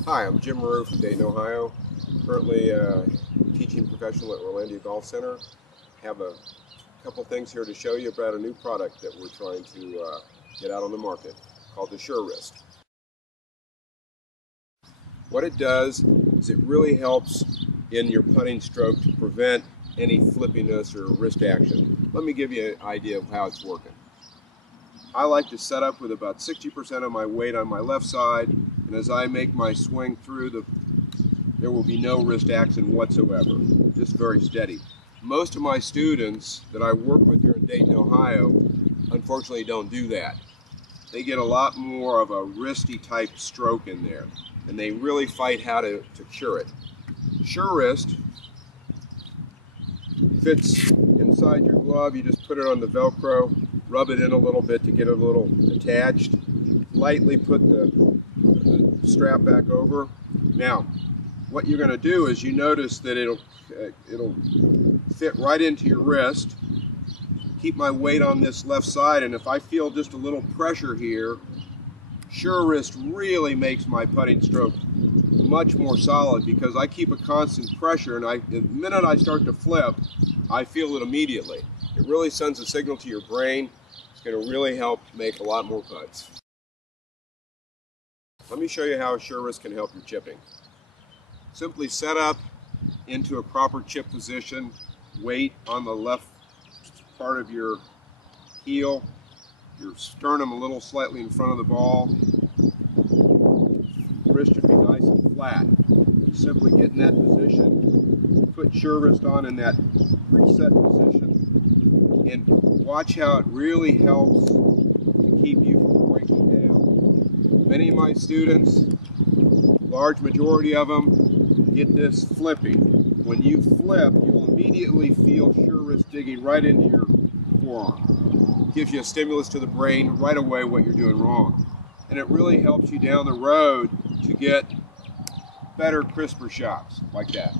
Hi, I'm Jim Maru from Dayton, Ohio. Currently a teaching professional at Orlando Golf Center. Have a couple things here to show you about a new product that we're trying to get out on the market called the SureWrist. What it does is it really helps in your putting stroke to prevent any flippiness or wrist action. Let me give you an idea of how it's working. I like to set up with about 60% of my weight on my left side, and as I make my swing through, there will be no wrist action whatsoever, just very steady. Most of my students that I work with here in Dayton, Ohio, unfortunately don't do that. They get a lot more of a wristy type stroke in there, and they really fight how to cure it. SureWrist fits inside your glove. You just put it on the Velcro, rub it in a little bit to get it a little attached, lightly put the strap back over. Now, what you're going to do is you notice that it'll fit right into your wrist. Keep my weight on this left side, and if I feel just a little pressure here, SureWrist really makes my putting stroke much more solid because I keep a constant pressure, and the minute I start to flip, I feel it immediately. It really sends a signal to your brain. It's going to really help make a lot more putts. Let me show you how SureWrist can help your chipping. Simply set up into a proper chip position, weight on the left part of your heel, your sternum a little slightly in front of the ball. Wrist should be nice and flat. Simply get in that position, put SureWrist on in that preset position, and watch how it really helps to keep you from breaking down. Many of my students, large majority of them, get this flipping. When you flip, you'll immediately feel SureWrist digging right into your forearm. It gives you a stimulus to the brain right away what you're doing wrong. And it really helps you down the road to get better, crisper shots like that.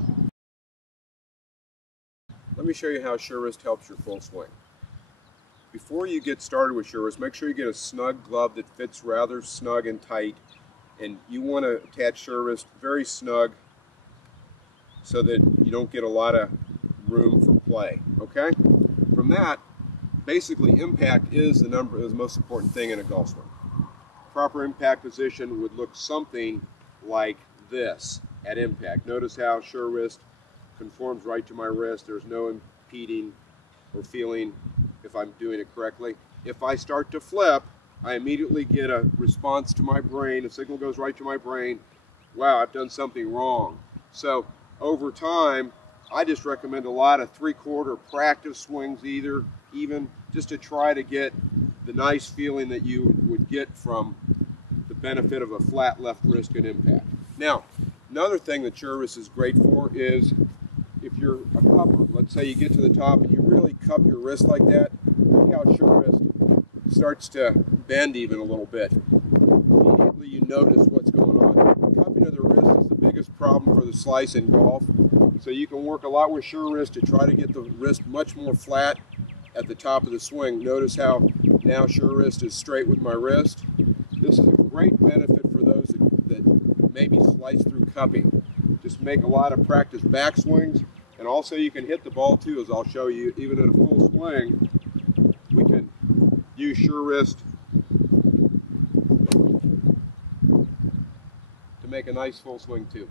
Let me show you how SureWrist helps your full swing. Before you get started with SureWrist, make sure you get a snug glove that fits rather snug and tight. And you want to attach SureWrist very snug so that you don't get a lot of room for play, okay? From that, basically impact is the most important thing in a golf swing. Proper impact position would look something like this at impact. Notice how SureWrist conforms right to my wrist. There's no impeding or feeling if I'm doing it correctly. If I start to flip, I immediately get a response to my brain. A signal goes right to my brain. Wow, I've done something wrong. So over time, I just recommend a lot of three-quarter practice swings even just to try to get the nice feeling that you would get from the benefit of a flat left wrist and impact. Now, another thing that SureWrist is great for is if you're a cupper. Let's say you get to the top and you really cup your wrist like that. Look how SureWrist starts to bend even a little bit. Immediately you notice what's going on. Cupping of the wrist is the biggest problem for the slice in golf. So you can work a lot with SureWrist to try to get the wrist much more flat at the top of the swing. Notice how now SureWrist is straight with my wrist. This is a great benefit for those that maybe slice through cupping. Just make a lot of practice backswings, and also you can hit the ball too, as I'll show you. Even in a full swing, we can use SureWrist to make a nice full swing too.